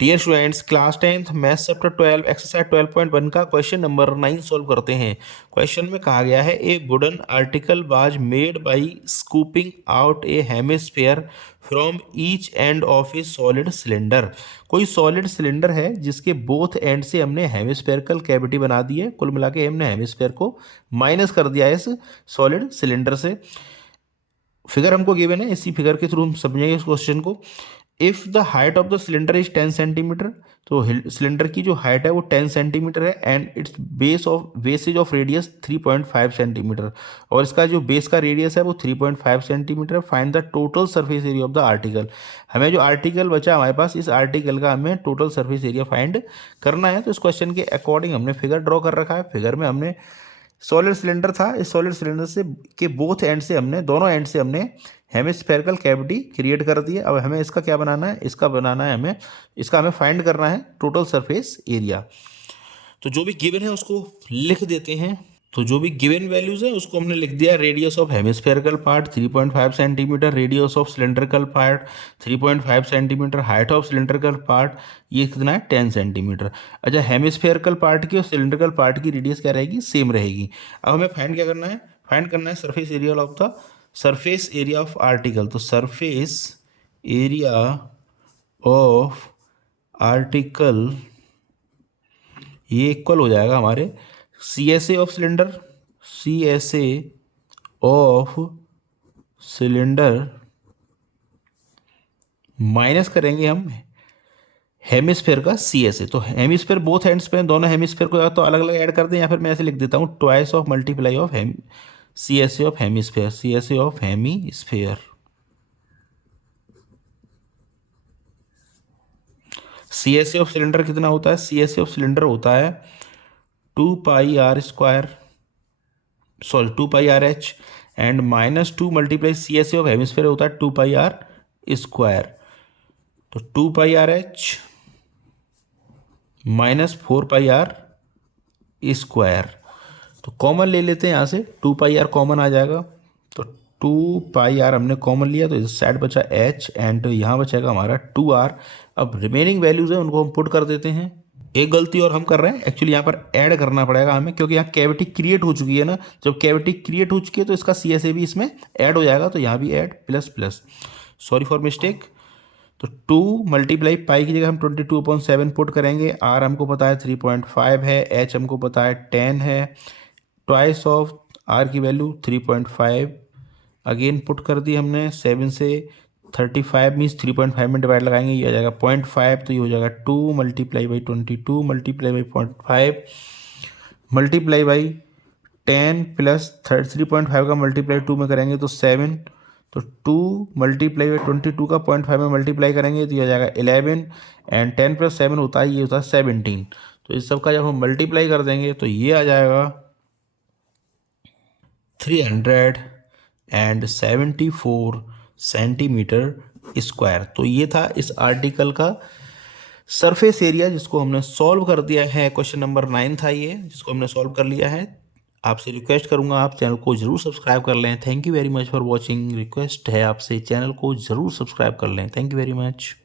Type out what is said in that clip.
Dear students, class 10th maths chapter 12 exercise 12.1 का question number 9 solve करते हैं। Question में कहा गया है ए wooden article was made by scooping out A hemisphere from each end of A solid cylinder. कोई solid cylinder है जिसके बोथ एंड से हमने हेमिस्फेरिकल कैविटी बना दी है। कुल मिला के हमने हेमिस्फीयर को माइनस कर दिया है इस सॉलिड सिलेंडर से। फिगर हमको गिवन है, इसी फिगर के थ्रू हम समझेंगे इस क्वेश्चन को। If the height of the cylinder is 10 centimetre, तो सिलेंडर की जो हाइट है वो 10 सेंटीमीटर है and it's basis of radius 3.5 centimetre, और इसका जो बेस का रेडियस है वो 3.5 centimetre. Find the total surface area of the article. हमें जो आर्टिकल बचा हमारे पास, इस आर्टिकल का हमें टोटल सरफेस एरिया फाइंड करना है। तो इस क्वेश्चन के अकॉर्डिंग हमने फिगर ड्रॉ कर रखा है। फिगर में हमने सॉलिड सिलेंडर था, इस सॉलिड सिलेंडर से के बोथ एंड से हमने, दोनों एंड से हमने हेमिस्फेरिकल कैविटी क्रिएट कर दी है। अब हमें इसका क्या बनाना है, इसका बनाना है हमें, इसका हमें फाइंड करना है टोटल सरफेस एरिया। तो जो भी गिवन है उसको लिख देते हैं। तो जो भी गिवन वैल्यूज है उसको हमने लिख दिया। Radius of hemispherical part 3.5 centimetre, radius of cylindrical part 3.5 centimetre, height of cylindrical part ये कितना है 10 सेंटीमीटर। अच्छा, हेमिस्फेरिकल पार्ट की और सिलेंड्रिकल पार्ट की रेडियस क्या रहेगी, सेम रहेगी। अब हमें फाइंड क्या करना है, फाइंड करना है surface area of the surface area of article. तो सरफेस एरिया ऑफ आर्टिकल ये इक्वल हो जाएगा हमारे C S A of cylinder, C S A of cylinder minus करेंगे हम हेमिस्फेयर का सी एस ए। तो हेमिस्फेयर बोथ हैंड्स पे, दोनों हेमिस्फेयर को या तो अलग अलग ऐड कर दें या फिर मैं ऐसे लिख देता हूँ twice of multiply of C S A of hemisphere, C S A of hemisphere. C S A of cylinder कितना होता है, C S A of cylinder होता है 2πr², sorry 2πrh, and -2 multiply C S A of hemisphere होता है 2πr²। तो 2πrh -4πr²। तो common ले लेते हैं यहाँ से, 2πr कॉमन आ जाएगा। तो 2πr हमने कॉमन लिया तो इस साइड बचा h एंड यहाँ बचेगा हमारा 2r। अब रिमेनिंग वैल्यूज है उनको हम पुट कर देते हैं। एक गलती और हम कर रहे हैं, एक्चुअली यहाँ पर ऐड करना पड़ेगा हमें, क्योंकि यहाँ कैविटी क्रिएट हो चुकी है ना। जब कैविटी क्रिएट हो चुकी है तो इसका सी एस ए भी इसमें ऐड हो जाएगा। तो यहाँ भी add plus plus, sorry for mistake. तो 2 मल्टीप्लाई पाई की जगह हम 22/7 पुट करेंगे। आर हमको पता है 3.5 है, एच हमको पता है 10 है, ट्वाइस ऑफ आर की वैल्यू 3.5 अगेन पुट कर दी हमने। 7 से 35 मीन्स 3.5 में डिवाइड लगाएंगे, ये आ जाएगा 0.5। तो ये हो जाएगा 2 multiply by 22 multiply by 0.5 multiply by 10 plus 3.5 का मल्टीप्लाई 2 में करेंगे तो 7। तो 2 मल्टीप्लाई बाई 22 का 0.5 में मल्टीप्लाई करेंगे तो ये आ जाएगा 11, एंड 10 + 7 होता है, ये होता है 17। तो इस सब का जब हम मल्टीप्लाई कर देंगे तो ये आ जाएगा 374 सेंटीमीटर स्क्वायर। तो ये था इस आर्टिकल का सरफेस एरिया जिसको हमने सॉल्व कर दिया है। क्वेश्चन नंबर 9 था ये, जिसको हमने सॉल्व कर लिया है। आपसे रिक्वेस्ट करूंगा आप चैनल को जरूर सब्सक्राइब कर लें। Thank you very much for watching. Request है आपसे चैनल को जरूर सब्सक्राइब कर लें। Thank you very much.